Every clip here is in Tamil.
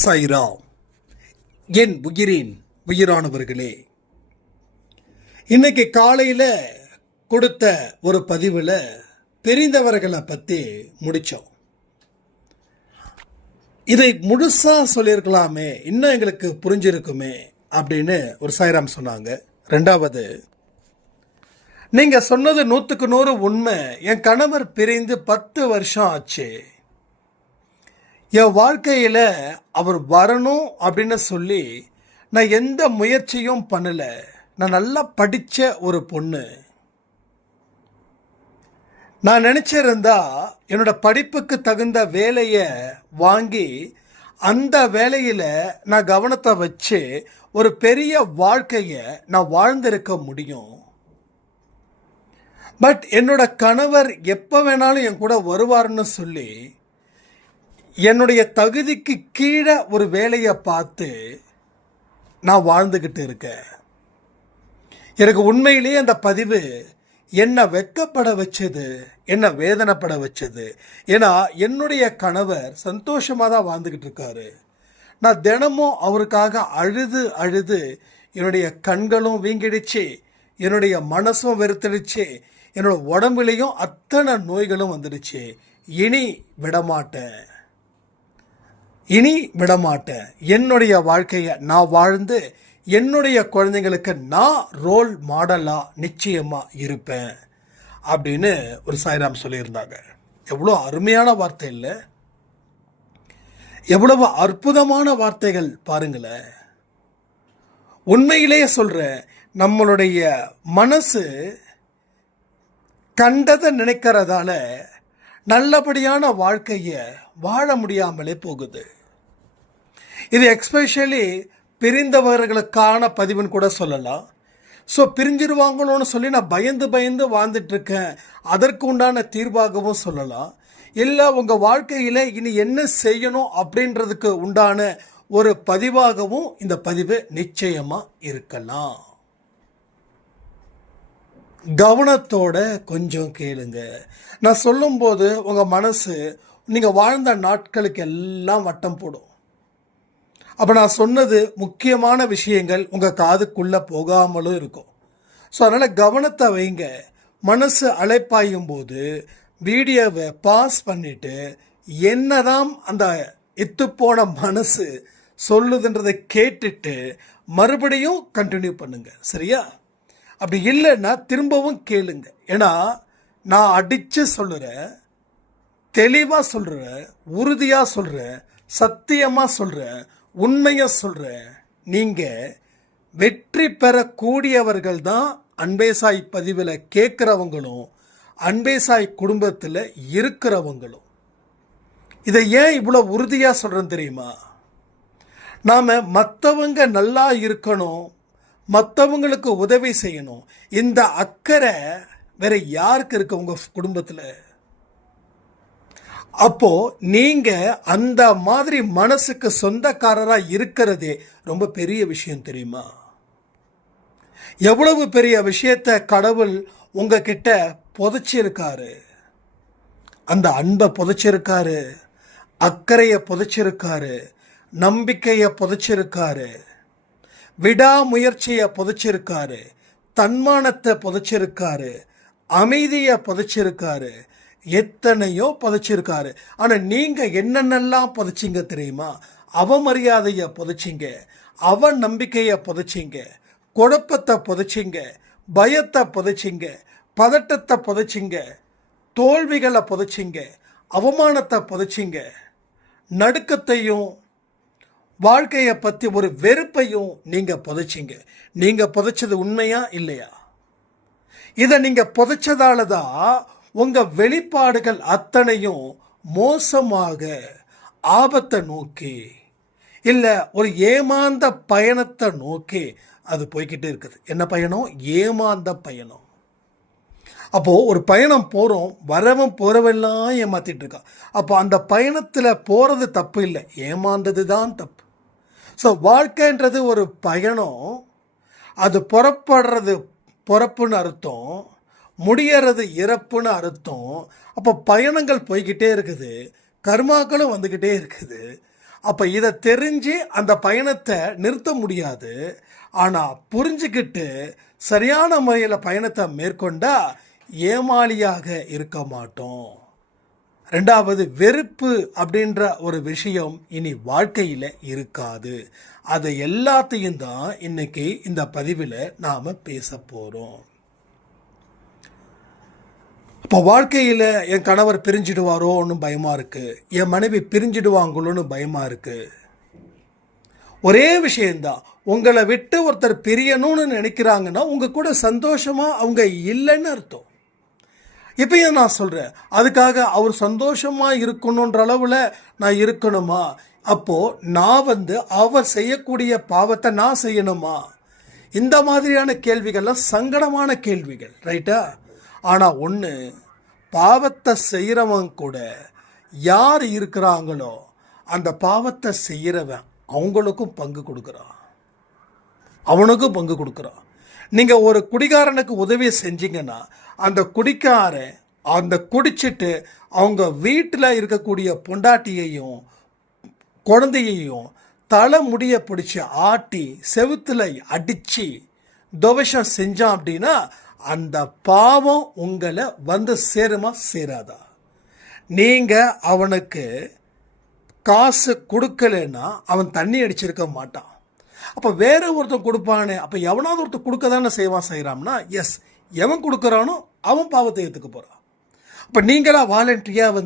சாய்ராம். என் உயிரின் உயிரானவர்களே, இன்னைக்கு காலையில் கொடுத்த ஒரு பதிவில் தெரிந்தவர்களை பற்றி முடித்தோம். இதை முழுசாக சொல்லியிருக்கலாமே, இன்னும் எங்களுக்கு புரிஞ்சிருக்குமே அப்படின்னு ஒரு சாய்ராம் சொன்னாங்க. ரெண்டாவது, நீங்கள் சொன்னது 100க்கு 100 உண்மை. என் கணவர் பிரிந்து 10 வருஷம் ஆச்சு. என் வாழ்க்கையில் அவர் வரணும் அப்படின்னு சொல்லி நான் எந்த முயற்சியும் பண்ணலை. நான் நல்லா படித்த ஒரு பொண்ணு. நான் நினச்சிருந்தா என்னோட படிப்புக்கு தகுந்த வேலையை வாங்கி அந்த வேலையில் நான் கவனத்தை வச்சு ஒரு பெரிய வாழ்க்கையை நான் வாழ்ந்திருக்க முடியும். பட் என்னோட கணவர் எப்போ வேணாலும் என் கூட வருவார்னு சொல்லி என்னுடைய தகுதிக்கு கீழே ஒரு வேலையை பார்த்து நான் வாழ்ந்துக்கிட்டு இருக்கேன். எனக்கு உண்மையிலேயே அந்த பதிவு என்னை வெட்கப்பட வச்சது, என்னை வேதனைப்பட வச்சது. ஏன்னா என்னுடைய கணவர் சந்தோஷமாக தான் வாழ்ந்துக்கிட்டு இருக்காரு. நான் தினமும் அவருக்காக அழுது அழுது என்னுடைய கண்களும் வீங்கிடுச்சு, என்னுடைய மனசும் வெறுத்துடுச்சு, என்னோட உடம்புலையும் அத்தனை நோய்களும் வந்துடுச்சு. இனி விடமாட்டேன். என்னுடைய வாழ்க்கையை நான் வாழ்ந்து என்னுடைய குழந்தைங்களுக்கு நான் ரோல் மாடலாக நிச்சயமாக இருப்பேன் அப்படின்னு ஒரு சாய்ராம் சொல்லியிருந்தாங்க. எவ்வளோ அருமையான வார்த்தை இல்லை? எவ்வளவு அற்புதமான வார்த்தைகள் பாருங்களேன். உண்மையிலேயே சொல்கிறேன், நம்மளுடைய மனசு கண்டதை நினைக்கிறதால நல்லபடியான வாழ்க்கையை வாழ முடியாமலே போகுது. இது எக்ஸ்பெஷலி பிரிந்தவர்களுக்கான பதிவுன்னு கூட சொல்லலாம். ஸோ பிரிஞ்சிருவாங்களோன்னு சொல்லி நான் பயந்து வாழ்ந்துட்டுருக்கேன், அதற்கு உண்டான தீர்வாகவும் சொல்லலாம். இல்லை உங்கள் வாழ்க்கையில் இனி என்ன செய்யணும் அப்படின்றதுக்கு உண்டான ஒரு பதிவாகவும் இந்த பதிவு நிச்சயமாக இருக்கலாம். கவனத்தோட கொஞ்சம் கேளுங்க. நான் சொல்லும்போது உங்கள் மனசு நீங்கள் வாழ்ந்த நாட்களுக்கு எல்லாம் வட்டம் போடும். அப்போ நான் சொன்னது முக்கியமான விஷயங்கள் உங்கள் காதுக்குள்ளே போகாமலும் இருக்கும். ஸோ அதனால் கவனத்தை வைங்க. மனசு அலைப்பாயும் போது வீடியோவை பாஸ் பண்ணிவிட்டு என்னதான் அந்த இத்துப்போன மனசு சொல்லுதுன்றதை கேட்டுட்டு மறுபடியும் கண்டினியூ பண்ணுங்க, சரியா? அப்படி இல்லைன்னா திரும்பவும் கேளுங்க. ஏன்னா நான் அடித்து சொல்கிறேன், தெளிவாக சொல்கிறேன், உறுதியாக சொல்கிறேன், சத்தியமாக சொல்கிறேன், உண்மையாக சொல்கிறேன். நீங்கள் வெற்றி பெறக்கூடியவர்கள் தான் அன்பேசாய் பதிவில் கேட்குறவங்களும் அன்பேசாய் குடும்பத்தில் இருக்கிறவங்களும். இதை ஏன் இவ்வளோ உறுதியாக சொல்கிறேன்னு தெரியுமா? நாம் மற்றவங்க நல்லா இருக்கணும், மற்றவங்களுக்கு உதவி செய்யணும், இந்த அக்கறை வேற யாருக்கு இருக்கு உங்கள் குடும்பத்தில்? அப்போ நீங்க அந்த மாதிரி மனசுக்கு சொந்தக்காரராக இருக்கிறதே ரொம்ப பெரிய விஷயம், தெரியுமா? எவ்வளவு பெரிய விஷயத்தை கடவுள் உங்ககிட்ட புதைச்சிருக்காரு. அந்த அன்பை புதைச்சிருக்காரு, அக்கறையை புதைச்சிருக்காரு, நம்பிக்கையை புதைச்சிருக்காரு, விடாமுயற்சியை புதைச்சிருக்காரு, தன்மானத்தை புதைச்சிருக்காரு, அமைதியை புதைச்சிருக்காரு, எத்தனையோ புதைச்சிருக்காரு. ஆனால் நீங்கள் என்னென்னலாம் புதைச்சிங்க தெரியுமா? அவமரியாதையை புதைச்சிங்க, அவன் நம்பிக்கையை புதைச்சிங்க, குழப்பத்தை புதைச்சிங்க, பயத்தை புதைச்சிங்க, பதட்டத்தை புதைச்சிங்க, தோல்விகளை புதைச்சிங்க, அவமானத்தை புதைச்சிங்க, நடுக்கத்தையும் வாழ்க்கையை பற்றி ஒரு வெறுப்பையும் நீங்கள் புதைச்சிங்க. நீங்கள் புதைச்சது உண்மையா இல்லையா? இதை நீங்கள் புதைச்சதால தான் உங்கள் வெளிப்பாடுகள் அத்தனையும் மோசமாக ஆபத்தை நோக்கி, இல்லை ஒரு ஏமாந்த பயணத்தை நோக்கி அது போய்கிட்டே இருக்குது. என்ன பயணம்? ஏமாந்த பயணம். அப்போது ஒரு பயணம் போகிறோம், வரவன் போகிறவெல்லாம் ஏமாற்றிட்டு இருக்கான். அப்போ அந்த பயணத்தில் போகிறது தப்பு இல்லை, ஏமாந்தது தான் தப்பு. ஸோ வாழ்க்கைன்றது ஒரு பயணம். அது புறப்படுறது பிறப்புன்னு அர்த்தம், முடியறது இறப்புன்னு அர்த்தம். அப்போ பயணங்கள் போய்கிட்டே இருக்குது, கர்மாக்களும் வந்துக்கிட்டே இருக்குது. அப்போ இதை தெரிஞ்சு அந்த பயணத்தை நிறுத்த முடியாது. ஆனால் புரிஞ்சுக்கிட்டு சரியான முறையில் பயணத்தை மேற்கொண்டா ஏமாளியாக இருக்க மாட்டோம். ரெண்டாவது, வெறுப்பு அப்படின்ற ஒரு விஷயம் இனி வாழ்க்கையில் இருக்காது. அதை எல்லாத்தையும் தான் இன்னைக்கு இந்த பதிவில் நாம் பேச போகிறோம். இப்போ வாழ்க்கையில் என் கணவர் பிரிஞ்சிடுவாரோன்னு பயமாக இருக்குது, என் மனைவி பிரிஞ்சிடுவாங்களோன்னு பயமாக இருக்குது. ஒரே விஷயந்தான், உங்களை விட்டு ஒருத்தர் பிரியணும்னு நினைக்கிறாங்கன்னா உங்கள் கூட சந்தோஷமாக அவங்க இல்லைன்னு அர்த்தம். இப்பயும் நான் சொல்கிறேன், அதுக்காக அவர் சந்தோஷமாக இருக்கணுன்ற அளவில் நான் இருக்கணுமா? அப்போது நான் அவர் செய்யக்கூடிய பாவத்தை நான் செய்யணுமா? இந்த மாதிரியான கேள்விகள்லாம் சங்கடமான கேள்விகள், ரைட்டா? ஆனால் ஒன்று, பாவத்தை செய்கிறவன் கூட யார் இருக்கிறாங்களோ அந்த பாவத்தை செய்கிறவன் அவங்களுக்கும் பங்கு கொடுக்குறான், அவனுக்கும் பங்கு கொடுக்குறான். நீங்கள் ஒரு குடிகாரனுக்கு உதவி செஞ்சீங்கன்னா அந்த குடிக்காரன் அந்த குடிச்சிட்டு அவங்க வீட்டில் இருக்கக்கூடிய பொண்டாட்டியையும் குழந்தையையும் தலை முடிய பிடிச்சி ஆட்டி செவுத்தில் அடித்து துவஷம் செஞ்சான் அப்படின்னா அந்த பாவம் உங்களை சேருமா சேராதா? நீங்கள் அவனுக்கு காசு கொடுக்கலன்னா அவன் தண்ணி அடிச்சிருக்க மாட்டான். அப்போ வேற ஒருத்தன் கொடுப்பானே, அப்போ எவனாவது ஒருத்தர் கொடுக்க தானே செய்கிறான்னா, எஸ், எவன் கொடுக்குறானோ அவன் பாவத்தை ஏற்றுக்க போகிறான். அப்போ நீங்களா வாலண்டரியாக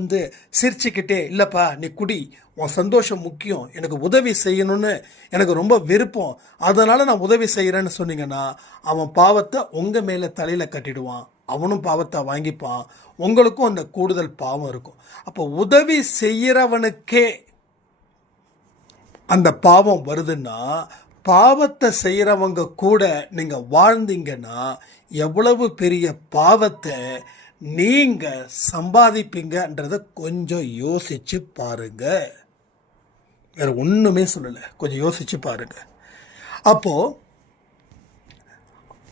சிரிச்சுக்கிட்டே, இல்லைப்பா நீ குடி, உன் சந்தோஷம் முக்கியம், எனக்கு உதவி செய்யணும்னு எனக்கு ரொம்ப விருப்பம், அதனால் நான் உதவி செய்கிறேன்னு சொன்னீங்கன்னா அவன் பாவத்தை உங்கள் மேலே தலையில் கட்டிடுவான், அவனும் பாவத்தை வாங்கிப்பான், உங்களுக்கும் அந்த கூடுதல் பாவம் இருக்கும். அப்போ உதவி செய்கிறவனுக்கே அந்த பாவம் வருதுன்னா பாவத்தை செய்கிறவங்க கூட நீங்கள் வாழ்ந்தீங்கன்னா எவ்வளவு பெரிய பாவத்தை நீங்கள் சம்பாதிப்பீங்கன்றதை கொஞ்சம் யோசிச்சு பாருங்க. வேறு ஒன்றுமே சொல்லலை, கொஞ்சம் யோசிச்சு பாருங்க. அப்போது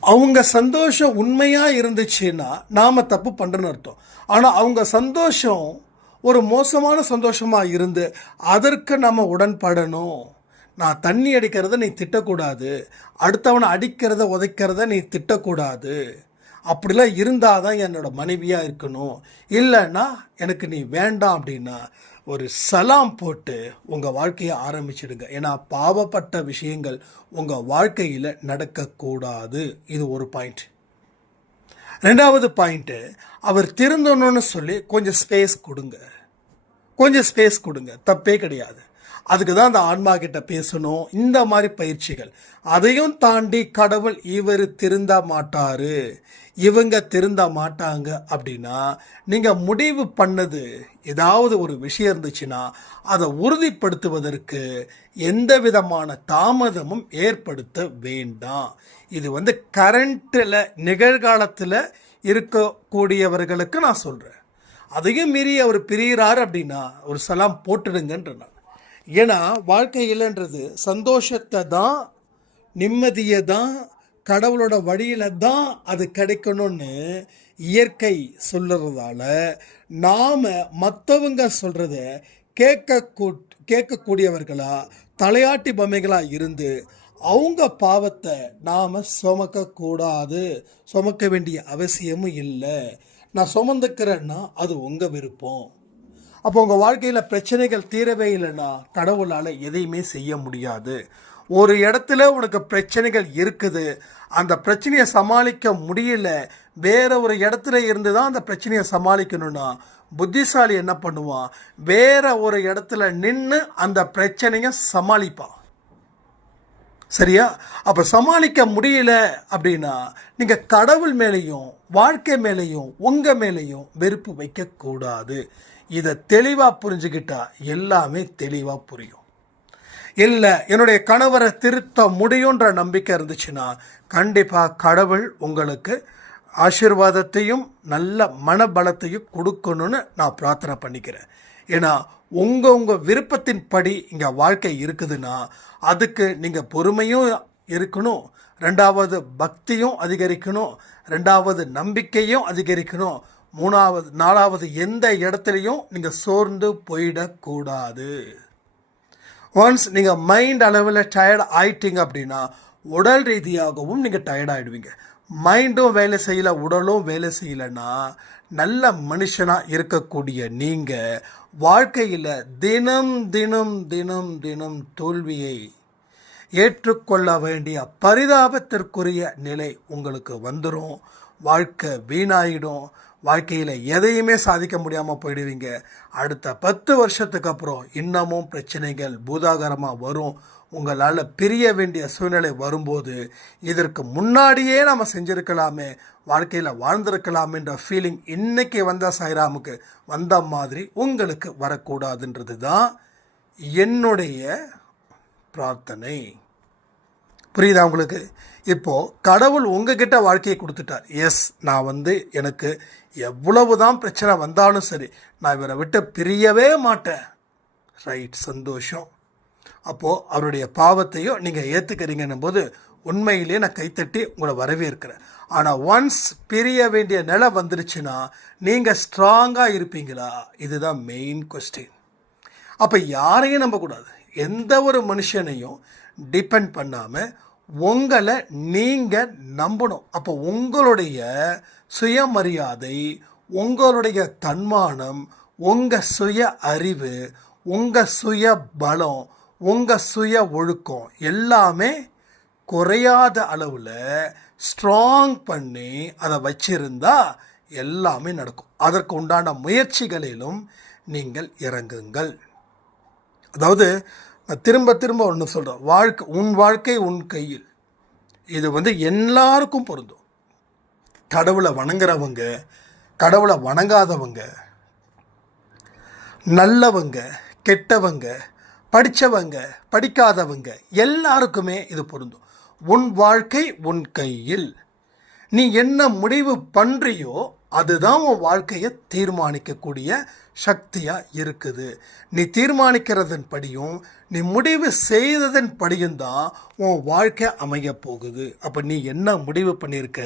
அவங்க சந்தோஷம் உண்மையாக இருந்துச்சுன்னா நாம் தப்பு பண்ணுறேன்னு அர்த்தம். ஆனால் அவங்க சந்தோஷம் ஒரு மோசமான சந்தோஷமாக இருந்து அதற்கு நம்ம உடன்படணும். நான் தண்ணி அடிக்கிறத நீ திட்டக்கூடாது, அடுத்தவனை அடிக்கிறத உதைக்கிறத நீ திட்டக்கூடாது, அப்படிலாம் இருந்தால் தான் என்னோட மனைவியாக இருக்கணும், இல்லைன்னா எனக்கு நீ வேண்டாம் அப்படின்னா ஒரு சலாம் போட்டு உங்கள் வாழ்க்கையை ஆரம்பிச்சிடுங்க. ஏன்னா பாவப்பட்ட விஷயங்கள் உங்கள் வாழ்க்கையில் நடக்கக்கூடாது. இது ஒரு பாயிண்ட். ரெண்டாவது பாயிண்ட்டு, அவர் திருந்தணும்னு சொல்லி கொஞ்சம் ஸ்பேஸ் கொடுங்க, கொஞ்சம் ஸ்பேஸ் கொடுங்க, தப்பே கிடையாது. அதுக்கு தான் அந்த ஆன்மா கிட்ட பேசணும், இந்த மாதிரி பயிற்சிகள். அதையும் தாண்டி கடவுள் இவர் திருந்த மாட்டாரு, இவங்க திருந்த மாட்டாங்க அப்படின்னா நீங்கள் முடிவு பண்ணது ஏதாவது ஒரு விஷயம் இருந்துச்சுன்னா அதை உறுதிப்படுத்துவதற்கு எந்த விதமான தாமதமும் ஏற்படுத்த வேண்டாம். இது கரண்ட்டில் நிகழ்காலத்தில் இருக்கக்கூடியவர்களுக்கு நான் சொல்கிறேன். அதையும் மீறி அவர் பிரிகிறார் அப்படின்னா ஒரு சலாம் போட்டுடுங்கன்ற நான். ஏன்னா வாழ்க்கையில்ன்றது சந்தோஷத்தை தான், நிம்மதியை தான், கடவுளோட வழியில் தான் அது கிடைக்கணும்னு இயற்கை சொல்லுறதால நாம் மற்றவங்க சொல்கிறத கேட்கக்கூடியவர்களா தலையாட்டி பொம்மைகளாக இருந்து அவங்க பாவத்தை நாம் சுமக்கக்கூடாது, சுமக்க வேண்டிய அவசியமும் இல்லை. நான் சுமந்துக்கிறேன்னா அது உங்கள் விருப்பம். அப்போ உங்கள் வாழ்க்கையில் பிரச்சனைகள் தீரவே இல்லைன்னா கடவுளால் எதையுமே செய்ய முடியாது. ஒரு இடத்துல உனக்கு பிரச்சனைகள் இருக்குது, அந்த பிரச்சனையை சமாளிக்க முடியல, வேற ஒரு இடத்துல இருந்து தான் அந்த பிரச்சனையை சமாளிக்கணும்னா புத்திசாலி என்ன பண்ணுவான், வேற ஒரு இடத்துல நின்று அந்த பிரச்சனையை சமாளிப்பான். சரியா? அப்போ சமாளிக்க முடியல அப்படின்னா நீங்கள் கடவுள் மேலேயும் வாழ்க்கை மேலேயும் உங்கள் மேலேயும் வெறுப்பு வைக்கக்கூடாது. இதை தெளிவாக புரிஞ்சுக்கிட்டா எல்லாமே தெளிவாக புரியும். இல்லை என்னுடைய கணவரை திருத்த முடியுன்ற நம்பிக்கை இருந்துச்சுன்னா கண்டிப்பாக கடவுள் உங்களுக்கு ஆசீர்வாதத்தையும் நல்ல மனபலத்தையும் கொடுக்கணும்னு நான் பிரார்த்தனை பண்ணிக்கிறேன். ஏன்னா உங்கள் விருப்பத்தின் படி இங்கே வாழ்க்கை இருக்குதுன்னா அதுக்கு நீங்கள் பொறுமையும் இருக்கணும், ரெண்டாவது பக்தியும் அதிகரிக்கணும், ரெண்டாவது நம்பிக்கையும் அதிகரிக்கணும், மூணாவது நாலாவது எந்த இடத்துலையும் நீங்கள் சோர்ந்து போயிடக்கூடாது. ஒன்ஸ் நீங்கள் மைண்ட் அளவில் டயர்ட் ஆயிட்டீங்க அப்படின்னா உடல் ரீதியாகவும் நீங்கள் டயர்ட் ஆகிடுவீங்க. மைண்டும் வேலை செய்யலை, உடலும் வேலை செய்யலைன்னா நல்ல மனுஷனாக இருக்கக்கூடிய நீங்கள் வாழ்க்கையில் தினம் தினம் தினம் தினம் தோல்வியை ஏற்றுக்கொள்ள வேண்டிய பரிதாபத்திற்குரிய நிலை உங்களுக்கு வந்துடும். வாழ்க்கை வீணாயிடும். வாழ்க்கையில் எதையுமே சாதிக்க முடியாமல் போயிடுவீங்க. அடுத்த 10 வருஷத்துக்கு அப்புறம் இன்னமும் பிரச்சனைகள் பூதாகரமாக வரும். உங்களால் பிரிய வேண்டிய சூழ்நிலை வரும்போது இதற்கு முன்னாடியே நம்ம செஞ்சுருக்கலாமே, வாழ்க்கையில் வாழ்ந்திருக்கலாமேன்ற ஃபீலிங் இன்றைக்கி வந்த சாய்ராமுக்கு வந்த மாதிரி உங்களுக்கு வரக்கூடாதுன்றது தான் என்னுடைய பிரார்த்தனை. புரியுதா உங்களுக்கு? இப்போது கடவுள் உங்ககிட்ட வாழ்க்கையை கொடுத்துட்டார். எஸ், நான் எனக்கு எவ்வளவு தான் பிரச்சனை வந்தாலும் சரி, நான் இவரை விட்டு பிரியவே மாட்டேன். ரைட், சந்தோஷம். அப்போது அவருடைய பாவத்தையும் நீங்கள் ஏற்றுக்கிறீங்கன்னும் போது உண்மையிலேயே நான் கைத்தட்டி உங்களை வரவேற்கிறேன். ஆனால் ஒன்ஸ் பிரிய வேண்டிய நிலை வந்துருச்சுன்னா நீங்கள் ஸ்ட்ராங்காக இருப்பீங்களா? இதுதான் மெயின் கொஸ்டின். அப்போ யாரையும் நம்பக்கூடாது. எந்த ஒரு மனுஷனையும் டிபெண்ட் பண்ணாமல் உங்களை நீங்கள் நம்பணும். அப்போ உங்களுடைய சுயமரியாதை, உங்களுடைய தன்மானம், உங்கள் சுய அறிவு, உங்கள் சுய பலம், உங்கள் சுய ஒழுக்கம் எல்லாமே குறையாத அளவில் ஸ்ட்ராங் பண்ணி அதை வச்சிருந்தா எல்லாமே நடக்கும். அதற்கு உண்டான முயற்சிகளிலும் நீங்கள் இறங்குங்கள். அதாவது நான் திரும்ப திரும்ப ஒன்று சொல்கிறேன், உன் வாழ்க்கை உன் கையில். இது எல்லாருக்கும் பொருந்தும். கடவுளை வணங்குறவங்க, கடவுளை வணங்காதவங்க, நல்லவங்க, கெட்டவங்க, படித்தவங்க, படிக்காதவங்க எல்லாருக்குமே இது பொருந்தும். உன் வாழ்க்கை உன் கையில். நீ என்ன முடிவு பண்ணுறியோ அதுதான் உன் வாழ்க்கையை தீர்மானிக்கக்கூடிய சக்தியாக இருக்குது. நீ தீர்மானிக்கிறதன் படியும் நீ முடிவு செய்ததன் படியும் தான் உன் வாழ்க்கை அமைய போகுது. அப்போ நீ என்ன முடிவு பண்ணியிருக்க,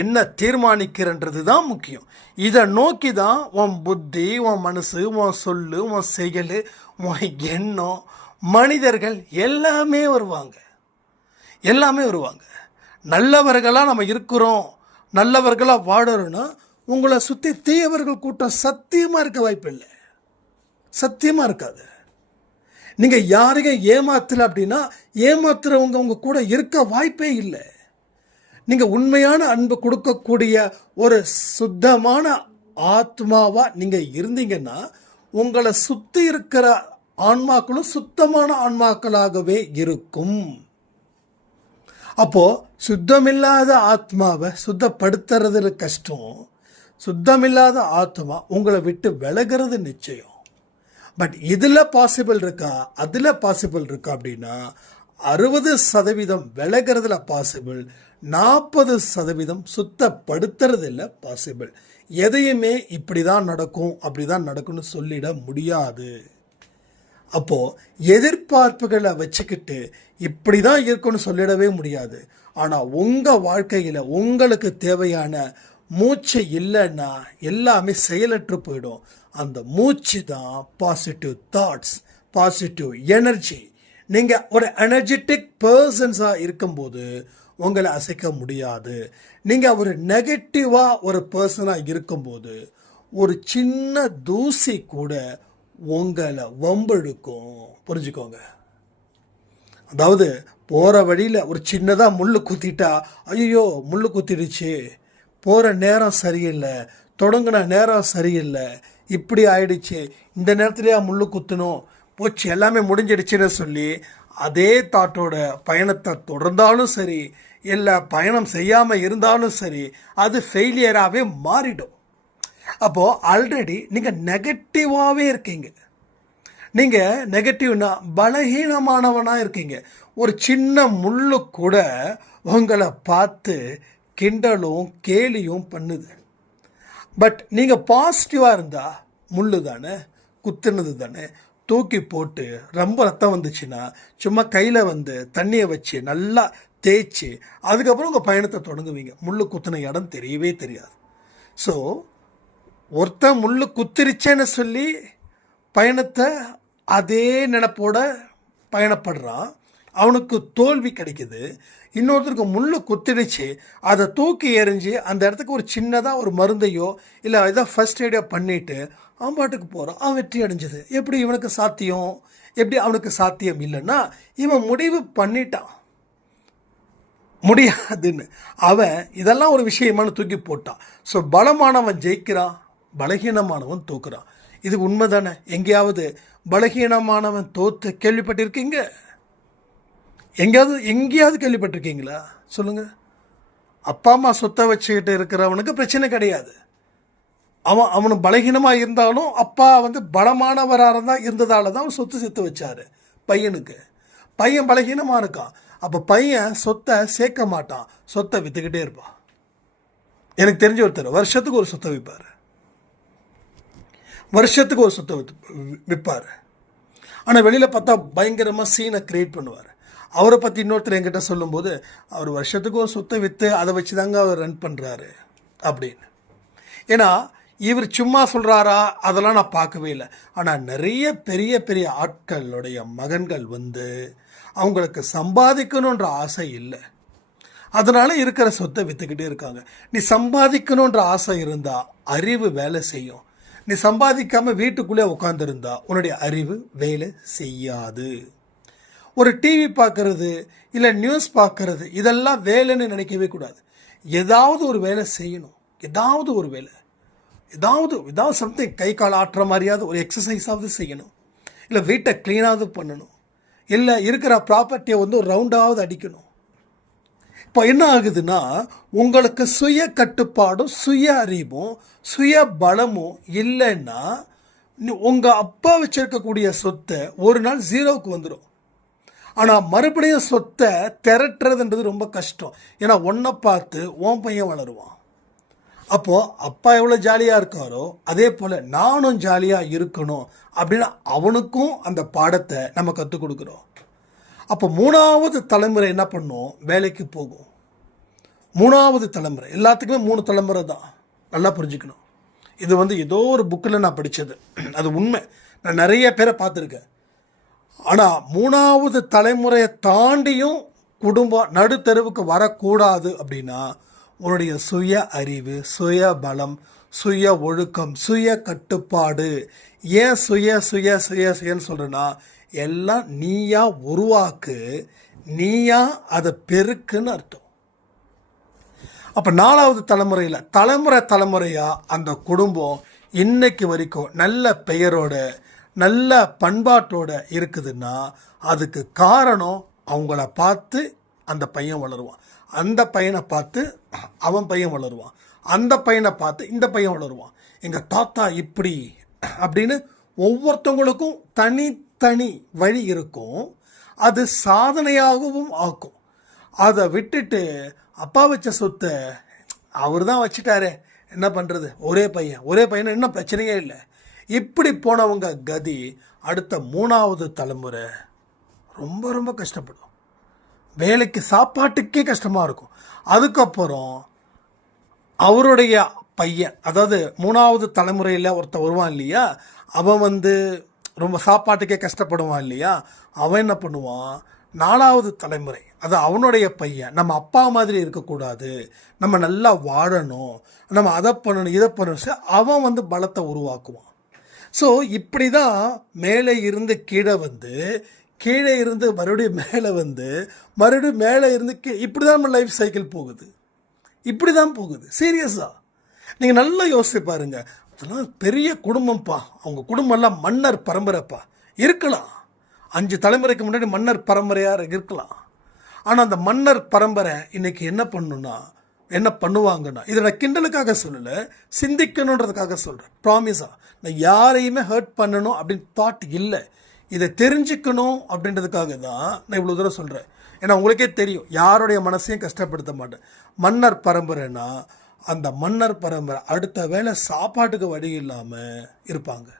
என்ன தீர்மானிக்கிறன்றது தான் முக்கியம். இதை நோக்கி தான் உன் புத்தி, உன் மனசு, உன் சொல்லு, உன் செயல், உன் எண்ணம், மனிதர்கள் எல்லாமே வருவாங்க. நல்லவர்களாக நம்ம இருக்கிறோம், நல்லவர்களாக வாழறோன்னா உங்களை சுற்றி தீயவர்கள் கூட்டம் சத்தியமாக இருக்க வாய்ப்பில்லை. சத்தியமாக இருக்காது. நீங்கள் யாரையும் ஏமாத்தலை அப்படின்னா ஏமாத்துறவங்க உங்கள் கூட இருக்க வாய்ப்பே இல்லை. நீங்கள் உண்மையான அன்பு கொடுக்கக்கூடிய ஒரு சுத்தமான ஆத்மாவாக நீங்கள் இருந்தீங்கன்னா உங்களை சுற்றி இருக்கிற ஆன்மாக்களும் சுத்தமான ஆன்மாக்களாகவே இருக்கும். அப்போது சுத்தமில்லாத ஆத்மாவை சுத்தப்படுத்துறது கஷ்டம். சுத்தமில்லாத ஆத்மா உங்களை விட்டு விலகிறது நிச்சயம். பட் இதில் பாசிபிள் இருக்கா, அதில் பாசிபிள் இருக்கா அப்படின்னா 60% விலகிறதுல பாசிபிள், 40% சுத்தப்படுத்துறதில்ல பாசிபிள். எதையுமே இப்படி தான் நடக்கும், அப்படி தான் நடக்கும்னு சொல்லிட முடியாது. அப்போது எதிர்பார்ப்புகளை வச்சுக்கிட்டு இப்படி தான் இருக்குன்னு சொல்லிடவே முடியாது. ஆனால் உங்கள் வாழ்க்கையில் உங்களுக்கு தேவையான மூச்சு இல்லைன்னா எல்லாமே செயலற்று போயிடும். அந்த மூச்சு தான் பாசிட்டிவ் தாட்ஸ், பாசிட்டிவ் எனர்ஜி. நீங்கள் ஒரு எனர்ஜெட்டிக் பர்சன்ஸாக இருக்கும்போது உங்களை அசைக்க முடியாது. நீங்கள் ஒரு நெகட்டிவாக ஒரு பர்சனாக இருக்கும்போது ஒரு சின்ன தூசி கூட உங்களை வம்பெழுக்கும். புரிஞ்சுக்கோங்க. அதாவது போகிற வழியில் ஒரு சின்னதாக முள் குத்திட்டா ஐயோ முள் குத்திடுச்சு, போகிற நேரம் சரியில்லை, தொடங்கின நேரம் சரியில்லை, இப்படி ஆயிடுச்சு, இந்த நேரத்துலையா முள் குத்தணும், போச்சு எல்லாமே முடிஞ்சிடுச்சுன்னு சொல்லி அதே தாட்டோட பயணத்தை தொடர்ந்தாலும் சரி, இல்லை பயணம் செய்யாமல் இருந்தாலும் சரி, அது ஃபெயிலியராகவே மாறிடும். அப்போது ஆல்ரெடி நீங்கள் நெகட்டிவாகவே இருக்கீங்க. நீங்கள் நெகட்டிவ்னா பலகீனமானவனாக இருக்கீங்க. ஒரு சின்ன முள்ளு கூட உங்களை பார்த்து கிண்டலும் கேலியும் பண்ணுது. பட் நீங்கள் பாசிட்டிவாக இருந்தால் முள்ளு தானே, குத்துனது தானே, தூக்கி போட்டு ரொம்ப ரத்தம் வந்துச்சுன்னா சும்மா கையில் தண்ணியை வச்சு நல்லா தேய்ச்சி அதுக்கப்புறம் உங்கள் பயணத்தை தொடங்குவீங்க. முள்ளு குத்துன இடம் தெரியவே தெரியாது. ஸோ ஒருத்தன் முள்ளு குத்திருச்சேன்னு சொல்லி பயணத்தை அதே நினைப்போட பயணப்படுறான், அவனுக்கு தோல்வி கிடைக்குது, இன்னொருத்தருக்கு முள்ளு குத்திடுச்சு, அதை தூக்கி எறிஞ்சு அந்த இடத்துக்கு ஒரு சின்னதாக ஒரு மருந்தையோ இல்லை ஏதோ ஃபர்ஸ்ட் எய்டோ பண்ணிவிட்டு அவன் பாட்டுக்கு போகிறான், அவன் வெற்றி அடைஞ்சது. எப்படி இவனுக்கு சாத்தியம்? எப்படி அவனுக்கு சாத்தியம் இல்லைன்னா இவன் முடிவு பண்ணிட்டான் முடியாதுன்னு. அவன் இதெல்லாம் ஒரு விஷயமானு தூக்கி போட்டான். ஸோ பலமானவன் ஜெயிக்கிறான், பலகீனமானவன் தோக்குறான். இது உண்மை தானே? எங்கேயாவது பலகீனமானவன் தோத்து கேள்விப்பட்டிருக்கீங்க? எங்கேயாவது கேள்விப்பட்டிருக்கீங்களா? சொல்லுங்கள். அப்பா அம்மா சொத்தை வச்சுக்கிட்டு இருக்கிறவனுக்கு பிரச்சனை கிடையாது. அவனு பலகீனமாக இருந்தாலும் அப்பா பலமானவராக தான் இருந்ததால தான் அவன் சொத்து சேர்த்து வச்சார் பையனுக்கு. பையன் பலகீனமாக இருக்கான், அப்போ பையன் சொத்தை சேர்க்க மாட்டான், சொத்தை விற்றுக்கிட்டே இருப்பான். எனக்கு தெரிஞ்ச ஒருத்தர் வருஷத்துக்கு ஒரு சொத்தை விற்பார், வருஷத்துக்கு ஒரு சொத்தை விற்பார். ஆனால் வெளியில் பார்த்தா பயங்கரமாக சீனை க்ரியேட் பண்ணுவார். அவரை பற்றி இன்னொருத்தர் என்கிட்ட சொல்லும்போது, அவர் வருஷத்துக்கு ஒரு சொத்தை விற்று அதை வச்சு தாங்க அவர் ரன் பண்ணுறாரு அப்படின்னு. ஏன்னா இவர் சும்மா சொல்கிறாரா அதெல்லாம் நான் பார்க்கவே இல்லை. ஆனால் நிறைய பெரிய பெரிய ஆட்களுடைய மகன்கள் அவங்களுக்கு சம்பாதிக்கணுன்ற ஆசை இல்லை, அதனால் இருக்கிற சொத்தை விற்றுக்கிட்டே இருக்காங்க. நீ சம்பாதிக்கணுன்ற ஆசை இருந்தால் அறிவு வேலை செய்யும். நீ சம்பாதிக்காமல் வீட்டுக்குள்ளே உட்காந்துருந்தா உன்னுடைய அறிவு வேலை செய்யாது. ஒரு டிவி பார்க்கறது இல்லை நியூஸ் பார்க்கறது இதெல்லாம் வேலைன்னு நினைக்கவே கூடாது. ஏதாவது ஒரு வேலை செய்யணும், ஏதாவது ஒரு வேலை, ஏதாவது சம்திங். கை கால் ஆட்டுற மாதிரியாவது ஒரு எக்ஸசைஸாவது செய்யணும், இல்லை வீட்டை க்ளீனாவது பண்ணணும், இல்லை இருக்கிற ப்ராப்பர்ட்டியை ஒரு ரவுண்டாவது அடிக்கணும். இப்போ என்ன ஆகுதுன்னா, உங்களுக்கு சுய கட்டுப்பாடும் சுய அறிவும் சுய பலமும் இல்லைன்னா உங்கள் அப்பா வச்சிருக்கக்கூடிய சொத்தை ஒரு நாள் ஜீரோவுக்கு வந்துடும். ஆனால் மறுபடியும் சொத்தை திரட்டுறதுன்றது ரொம்ப கஷ்டம். ஏன்னா ஒன்றை பார்த்து உன் பையன் வளருவான். அப்போது அப்பா எவ்வளோ ஜாலியாக இருக்காரோ அதே போல் நானும் ஜாலியாக இருக்கணும் அப்படின்னு அவனுக்கும் அந்த பாடத்தை நம்ம கற்றுக் கொடுக்குறோம். அப்போ மூணாவது தலைமுறை என்ன பண்ணும்? வேலைக்கு போகும். மூணாவது தலைமுறை, எல்லாத்துக்குமே 3 தலைமுறை தான், நல்லா புரிஞ்சுக்கணும். இது ஏதோ ஒரு புக்கில் நான் படித்தது, அது உண்மை. நான் நிறைய பேரை பார்த்துருக்கேன். ஆனால் 3வது தலைமுறையை தாண்டியும் குடும்பம் நடுத்தெருவுக்கு வரக்கூடாது அப்படின்னா உன்னுடைய சுய அறிவு, சுய பலம், சுய ஒழுக்கம், சுய கட்டுப்பாடு. ஏன் சுயன்னு சொல்கிறேன்னா, எல்லாம் நீயா உருவாக்கு, நீயா அதை பெருக்குன்னு அர்த்தம். அப்போ 4வது தலைமுறையில் தலைமுறையாக அந்த குடும்பம் இன்னைக்கு வரைக்கும் நல்ல பெயரோட நல்ல பண்பாட்டோட இருக்குதுன்னா அதுக்கு காரணம் அவங்கள பார்த்து அந்த பையன் வளருவான், அந்த பையனை பார்த்து அவன் பையன் வளருவான், அந்த பையனை பார்த்து இந்த பையன் வளருவான். எங்கள் தாத்தா இப்படி அப்படின்னு ஒவ்வொருத்தவங்களுக்கும் தனித்தனி வழி இருக்கும். அது சாதனையாகவும் ஆக்கும். அதை விட்டுட்டு அப்பா வச்ச சொத்தை அவர் தான் வச்சுட்டாரே, என்ன பண்ணுறது, ஒரே பையன் என்ன பிரச்சனையே இல்லை, இப்படி போனவங்க கதி அடுத்த 3வது தலைமுறை ரொம்ப ரொம்ப கஷ்டப்படும். வேலைக்கு சாப்பாட்டுக்கே கஷ்டமாக இருக்கும். அதுக்கப்புறம் அவருடைய பையன், அதாவது 3வது தலைமுறையில் ஒருத்தர் வருவான் இல்லையா, அவன் ரொம்ப சாப்பாட்டுக்கே கஷ்டப்படுவான் இல்லையா, அவன் என்ன பண்ணுவான், 4வது தலைமுறை, அது அவனுடைய பையன், நம்ம அப்பா மாதிரி இருக்கக்கூடாது, நம்ம நல்லா வாழணும், நம்ம அதை பண்ணணும் இதை பண்ணணும், அவன் பலத்தை உருவாக்குவான். ஸோ இப்படி தான் மேலே இருந்து கீழே கீழே இருந்து மறுபடியும் மேலே மறுபடியும் மேலே இருந்து இப்படி தான் நம்ம லைஃப் சைக்கிள் போகுது, இப்படி தான் போகுது. சீரியஸாக நீங்கள் நல்லா யோசிச்சு பாருங்க. அதெல்லாம் பெரிய குடும்பம்ப்பா, அவங்க குடும்பம்லாம் மன்னர் பரம்பரைப்பா. இருக்கலாம், 5 தலைமுறைக்கு முன்னாடி மன்னர் பரம்பரையாக இருக்கலாம். ஆனால் அந்த மன்னர் பரம்பரை இன்னைக்கு என்ன பண்ணுவாங்கன்னா, இதை நான் கிண்டலுக்காக சொல்லலை, சிந்திக்கணுன்றதுக்காக சொல்கிறேன். ப்ராமிஸாக நான் யாரையுமே ஹர்ட் பண்ணணும் அப்படின்னு தாட் இல்லை, இதை தெரிஞ்சுக்கணும் அப்படின்றதுக்காக தான் நான் இவ்வளோ தூரம் சொல்கிறேன். ஏன்னா உங்களுக்கே தெரியும், யாருடைய மனசையும் கஷ்டப்படுத்த மாட்டேன். மன்னர் பரம்பரைன்னா அந்த மன்னர் பரம்பரை அடுத்த வேளை சாப்பாட்டுக்கு வழி இல்லாமல் இருப்பாங்க,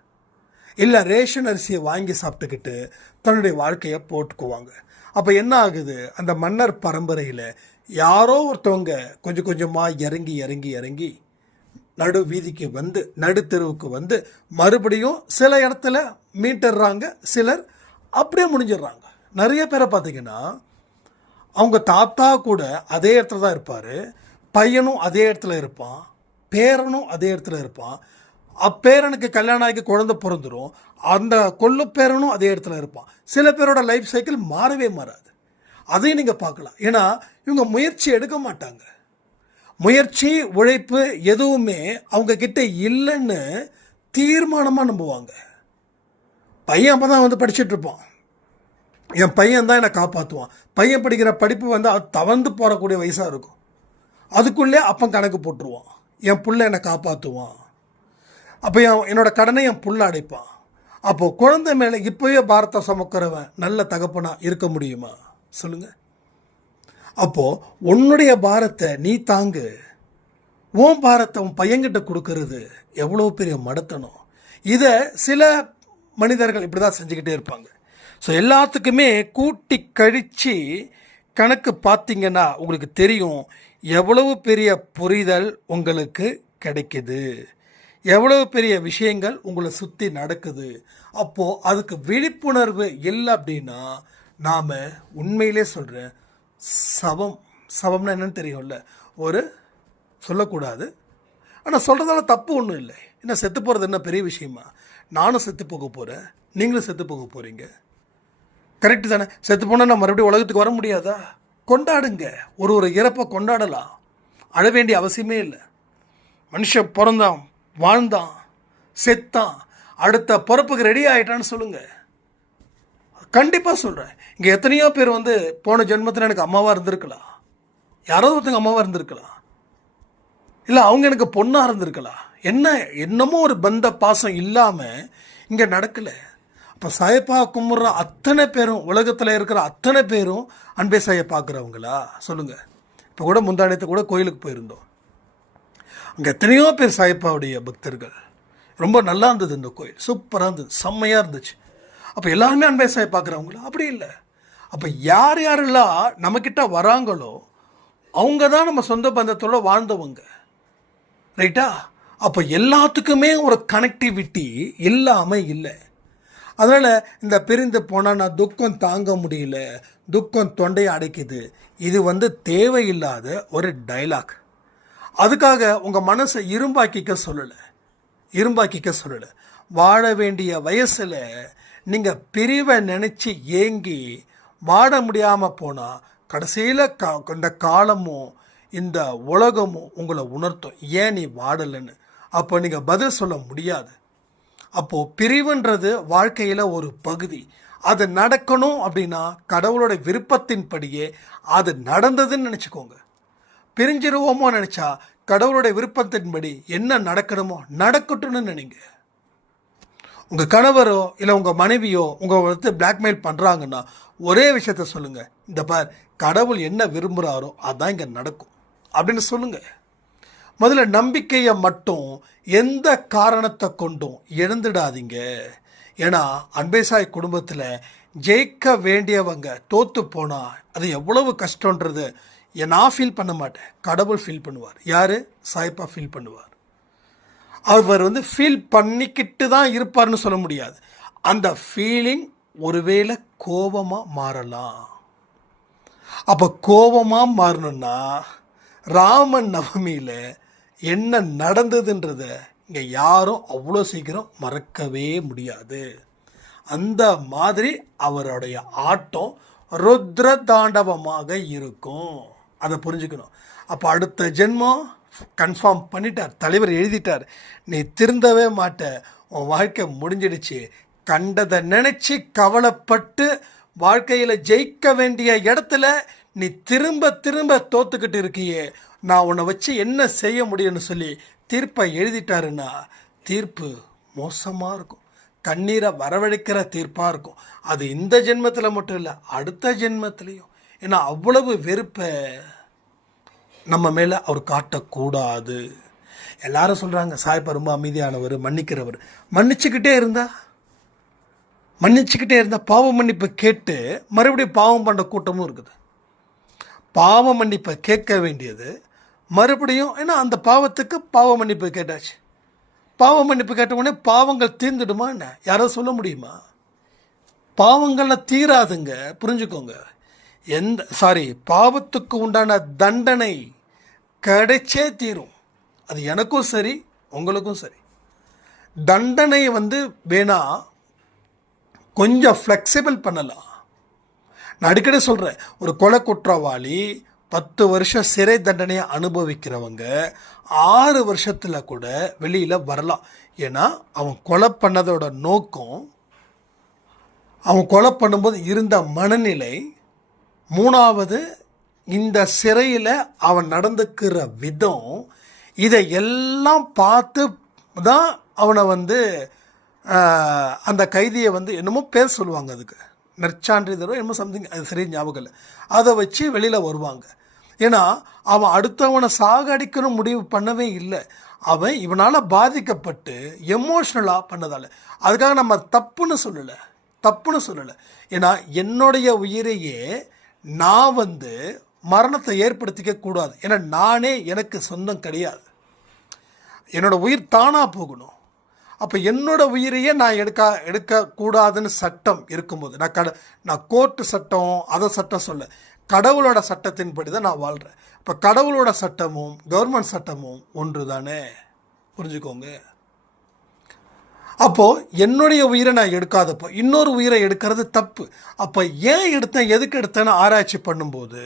இல்லை ரேஷன் அரிசியை வாங்கி சாப்பிட்டுக்கிட்டு தன்னுடைய வாழ்க்கையை போட்டுக்குவாங்க. அப்போ என்ன ஆகுது, அந்த மன்னர் பரம்பரையில் யாரோ ஒருத்தவங்க கொஞ்சம் கொஞ்சமாக இறங்கி நடு வீதிக்கு நடுத்தெருவுக்கு மறுபடியும் சில இடத்துல மீட்டுறாங்க, சிலர் அப்படியே முடிஞ்சிடுறாங்க. நிறைய பேரை பார்த்தீங்கன்னா அவங்க தாத்தா கூட அதே இடத்துல தான் இருப்பார், பையனும் அதே இடத்துல இருப்பான், பேரனும் அதே இடத்துல இருப்பான், அப்பேரனுக்கு கல்யாணம் ஆகி குழந்தை பிறந்துடும், அந்த கொள்ளு பேரனும் அதே இடத்துல இருப்பான். சில பேரோட லைஃப் சைக்கிள் மாறவே மாறாது. அதையும் நீங்கள் பார்க்கலாம். ஏன்னா இவங்க முயற்சி எடுக்க மாட்டாங்க. முயற்சி உழைப்பு எதுவுமே அவங்க கிட்ட இல்லைன்னு தீர்மானமாக நம்புவாங்க. பையன் அப்போ தான் படிச்சுட்டு இருப்பான், என் பையன் தான் என்னை காப்பாற்றுவான், பையன் படிக்கிற படிப்பு அது தவந்து போகக்கூடிய வயசாக இருக்கும், அதுக்குள்ளே அப்பன் கணக்கு போட்டுருவான், என் புள்ள என்னை காப்பாற்றுவான், அப்போ என்னோடய கடனை என் புள்ள அடைப்பான். அப்போது குழந்தை மேலே இப்போவே பாரத்தை சுமக்கிறவன் நல்ல தகப்பனாக இருக்க முடியுமா சொல்லுங்கள்? அப்போது உன்னுடைய பாரத்தை நீ தாங்கு, உன் பாரத்தை உன் பையன்கிட்ட கொடுக்கறது எவ்வளோ பெரிய மடத்தனம். இதை சில மனிதர்கள் இப்படி தான் செஞ்சுக்கிட்டே இருப்பாங்க. ஸோ எல்லாத்துக்குமே கூட்டி கழித்து கணக்கு பார்த்தீங்கன்னா உங்களுக்கு தெரியும் எவ்வளவு பெரிய புரிதல் உங்களுக்கு கிடைக்குது, எவ்வளவு பெரிய விஷயங்கள் உங்களை சுற்றி நடக்குது. அப்போது அதுக்கு விழிப்புணர்வு இல்லை அப்படின்னா நாம் உண்மையிலே சொல்கிறேன், சவம்னா என்னன்னு தெரியும்ல, ஒரு சொல்லக்கூடாது, ஆனால் சொல்கிறதால தப்பு ஒன்றும் இல்லை. என்ன செத்து போகிறது என்ன பெரிய விஷயமா? நானும் செத்து போக போகிறேன், நீங்களும் செத்து போக போகிறீங்க, கரெக்டு தானே? செத்து போனால் நான் மறுபடியும் உலகத்துக்கு வர முடியாதா? கொண்டாடுங்க, ஒரு இறப்பை கொண்டாடலாம், அழ வேண்டிய அவசியமே இல்லை. மனுஷன் பிறந்தான், வாழ்ந்தான், செத்தான், அடுத்த பிறப்புக்கு ரெடி ஆகிட்டான்னு சொல்லுங்கள். கண்டிப்பாக சொல்கிறேன், இங்கே எத்தனையோ பேர் போன ஜென்மத்தில் எனக்கு அம்மாவாக இருந்திருக்கலாம், யாராவது ஒருத்தங்க அம்மாவாக இருந்திருக்கலாம், இல்லை அவங்க எனக்கு பொண்ணாக இருந்திருக்கலாம், என்னமோ ஒரு பந்த பாசம் இல்லாமல் இங்கே நடக்கலை. இப்போ சாயப்பா கும்பிட்ற அத்தனை பேரும், உலகத்தில் இருக்கிற அத்தனை பேரும் அன்பே சாயை பார்க்குறவங்களா சொல்லுங்கள்? இப்போ கூட முந்தானத்தை கூட கோயிலுக்கு போயிருந்தோம், அங்கே எத்தனையோ பேர் சாயப்பாவுடைய பக்தர்கள். ரொம்ப நல்லா இருந்தது இந்த கோயில், சூப்பராக இருந்தது, செம்மையாக இருந்துச்சு. அப்போ எல்லாருமே அன்பே சாயை பார்க்குறவங்களா? அப்படி இல்லை. அப்போ யார் யாரெல்லாம் நம்மக்கிட்ட வராங்களோ அவங்க தான் நம்ம சொந்த பந்தத்தோடு வாழ்ந்தவங்க, ரைட்டா? அப்போ எல்லாத்துக்குமே ஒரு கனெக்டிவிட்டி இல்லாமல் இல்லை. அதனால் இந்த பிரிந்து போனால் நான் துக்கம் தாங்க முடியல, துக்கம் தொண்டையை அடைக்குது, இது தேவையில்லாத ஒரு டைலாக். அதுக்காக உங்கள் மனசை இரும்பாக்கிக்க சொல்லலை. வாழ வேண்டிய வயசில் நீங்கள் பிரிவை நினச்சி ஏங்கி வாழ முடியாமல் போனால் கடைசியில் இந்த காலமும் இந்த உலகமும் உங்களை உணர்த்தும் ஏன் நீ வாடலைன்னு. அப்போ நீங்கள் பதில் சொல்ல முடியாது. அப்போது பிரிவுன்றது வாழ்க்கையில் ஒரு பகுதி, அது நடக்கணும் அப்படின்னா கடவுளோட விருப்பத்தின்படியே அது நடந்ததுன்னு நினச்சிக்கோங்க. பிரிஞ்சிருவோமோ நினச்சா கடவுளுடைய விருப்பத்தின்படி என்ன நடக்கணுமோ நடக்கட்டும்னு நினைங்க. உங்கள் கணவரோ இல்லை உங்கள் மனைவியோ உங்களை பிளாக்மெயில் பண்ணுறாங்கன்னா ஒரே விஷயத்த சொல்லுங்கள், இந்த பார் கடவுள் என்ன விரும்புகிறாரோ அதான் இங்கே நடக்கும் அப்படின்னு சொல்லுங்கள். முதல்ல நம்பிக்கையை மட்டும் எந்த காரணத்தை கொண்டும் இழந்துடாதீங்க. ஏன்னா அன்பேசாய் குடும்பத்தில் ஜெயிக்க வேண்டியவங்க தோற்று போனால் அது எவ்வளவு கஷ்டன்றது நான் ஃபீல் பண்ண மாட்டேன், கடவுள் ஃபீல் பண்ணுவார். யார்? சாய்ப்பா ஃபீல் பண்ணுவார். அவர் ஃபீல் பண்ணிக்கிட்டு தான் இருப்பார்னு சொல்ல முடியாது. அந்த ஃபீலிங் ஒருவேளை கோபமாக மாறலாம். அப்போ கோபமாக மாறணுன்னா ராமன் நவமியில் என்ன நடந்ததுன்றத இங்கே யாரும் அவ்வளோ சீக்கிரம் மறக்கவே முடியாது. அந்த மாதிரி அவருடைய ஆட்டம் ருத்ர தாண்டவமாக இருக்கும், அதை புரிஞ்சுக்கணும். அப்போ அடுத்த ஜென்மம் கன்ஃபார்ம் பண்ணிட்டார், தலைவர் எழுதிட்டார், நீ திருந்தவே மாட்ட, உன் வாழ்க்கை முடிஞ்சிடுச்சு. கண்டதை நினச்சி கவலைப்பட்டு வாழ்க்கையில் ஜெயிக்க வேண்டிய இடத்துல நீ திரும்ப திரும்ப தோத்துக்கிட்டு இருக்கியே, நான் உன்னை வச்சு என்ன செய்ய முடியும்னு சொல்லி தீர்ப்பை எழுதிட்டாருன்னா தீர்ப்பு மோசமாக இருக்கும், கண்ணீரை வரவழைக்கிற தீர்ப்பாக இருக்கும். அது இந்த ஜென்மத்தில் மட்டும் இல்லை, அடுத்த ஜென்மத்திலையும். ஏன்னா அவ்வளவு வெறுப்பை நம்ம மேலே அவர் காட்டக்கூடாது. எல்லாரும் சொல்கிறாங்க சாய்ப்பா ரொம்ப அமைதியானவர், மன்னிக்கிறவர். மன்னிச்சுக்கிட்டே இருந்தால் பாவ மன்னிப்பை கேட்டு மறுபடியும் பாவம் பண்ணுற கூட்டமும் இருக்குது. பாவ மன்னிப்பை கேட்க வேண்டியது மறுபடியும், ஏன்னா அந்த பாவத்துக்கு பாவ மன்னிப்பு கேட்டாச்சு. பாவ மன்னிப்பு கேட்ட உடனே பாவங்கள் தீர்ந்துடுமா என்ன? யாராவது சொல்ல முடியுமா? பாவங்கள்லாம் தீராதுங்க, புரிஞ்சுக்கோங்க. பாவத்துக்கு உண்டான தண்டனை கிடைச்சே தீரும். அது எனக்கும் சரி, உங்களுக்கும் சரி. தண்டனை வேணா கொஞ்சம் ஃப்ளெக்சிபிள் பண்ணலாம். நான் அடிக்கடி சொல்கிறேன், ஒரு கொலை குற்றவாளி 10 வருஷம் சிறை தண்டனையை அனுபவிக்கிறவங்க 6 வருஷத்தில் கூட வெளியில் வரலாம். ஏன்னா அவன் கொலை பண்ணதோட நோக்கம், அவன் கொலை பண்ணும்போது இருந்த மனநிலை, 3வது இந்த சிறையில் அவன் நடந்துக்கிற விதம், இதை எல்லாம் பார்த்து தான் அவனை அந்த கைதியை என்னமோ பேர் சொல்லுவாங்க, அதுக்கு நற்சான்றிதழோ என்னமோ சம்திங், அது சரி ஞாபகம் இல்லை. அதை வச்சு வெளியில் வருவாங்க. ஏன்னா அவன் அடுத்தவனை சாகடிக்கணும் முடிவு பண்ணவே இல்லை. அவன் இவனால் பாதிக்கப்பட்டு எமோஷ்னலாக பண்ணதால். அதுக்காக நம்ம தப்புன்னு சொல்லலை. ஏன்னா என்னுடைய உயிரையே நான் மரணத்தை ஏற்படுத்திக்க கூடாது. ஏன்னா நானே எனக்கு சொந்தம் கிடையாது. என்னோட உயிர் தானாக போகணும். அப்போ என்னோட உயிரையே நான் எடுக்கக்கூடாதுன்னு சட்டம் இருக்கும்போது, நான் கோர்ட்டு சட்டம் அதை சட்டம் சொல்ல, கடவுளோட சட்டத்தின்படி தான் நான் வாழ்கிறேன். இப்போ கடவுளோட சட்டமும் கவர்மெண்ட் சட்டமும் ஒன்று தானே, புரிஞ்சுக்கோங்க. அப்போது என்னுடைய உயிரை நான் எடுக்காதப்போ இன்னொரு உயிரை எடுக்கிறது தப்பு. அப்போ ஏன் எடுத்தேன், எதுக்கு எடுத்தேன்னு ஆராய்ச்சி பண்ணும்போது,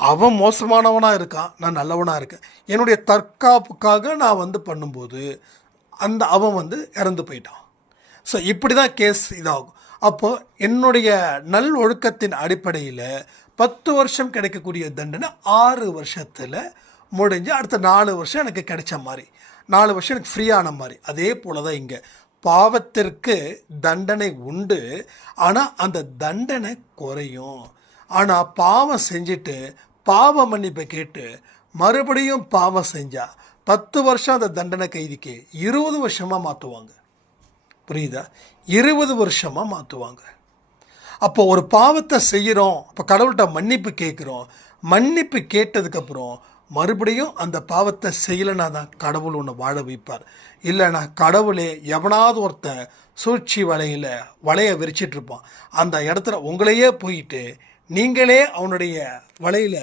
அவன் மோசமானவனாக இருக்கான், நான் நல்லவனாக இருக்கேன். என்னுடைய தற்காப்புக்காக நான் பண்ணும்போது அவன் இறந்து போயிட்டான். ஸோ இப்படி தான் கேஸ் இதாகும். அப்போது என்னுடைய நல் ஒழுக்கத்தின் அடிப்படையில் 10 வருஷம் கிடைக்கக்கூடிய தண்டனை 6 வருஷத்தில் முடிஞ்சு அடுத்த 4 வருஷம் எனக்கு கிடைச்ச மாதிரி, 4 வருஷம் எனக்கு ஃப்ரீயான மாதிரி. அதே போல் தான் இங்கே பாவத்திற்கு தண்டனை உண்டு, ஆனால் அந்த தண்டனை குறையும். ஆனால் பாவம் செஞ்சுட்டு பாவ மன்னிப்பை கேட்டு மறுபடியும் பாவம் செஞ்சா 10 வருஷம் அந்த தண்டனை கைதிக்கு 20 வருஷமாக மாற்றுவாங்க. புரியுதா? 20 வருஷமாக மாற்றுவாங்க. அப்போ ஒரு பாவத்தை செய்கிறோம், அப்போ கடவுள்கிட்ட மன்னிப்பு கேட்குறோம். மன்னிப்பு கேட்டதுக்கப்புறம் மறுபடியும் அந்த பாவத்தை செய்யலைன்னா தான் கடவுள் ஒன்று வாழ வைப்பார். இல்லைன்னா கடவுளே எவனாவது ஒருத்தன் சூழ்ச்சி வலையை விரிச்சிட்ருப்பான். அந்த இடத்துல உங்களையே போயிட்டு நீங்களே அவனுடைய வலையில்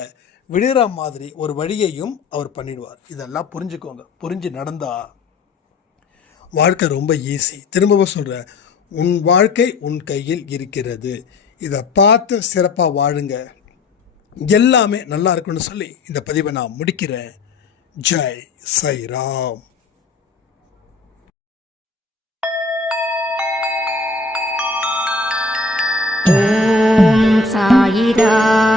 விழுகிற மாதிரி ஒரு வழியையும் அவர் பண்ணிடுவார். இதெல்லாம் புரிஞ்சுக்கோங்க. புரிஞ்சு நடந்தால் வாழ்க்கை ரொம்ப ஈஸி. திரும்பவும் சொல்கிறேன், உன் வாழ்க்கை உன் கையில் இருக்கிறது. இதை பார்த்து சிறப்பாக வாழுங்க, எல்லாமே நல்லா இருக்குன்னு சொல்லி இந்த பதிவை நான் முடிக்கிறேன். ஜெய் சாய்ராம். ஓம் சாயிராம்.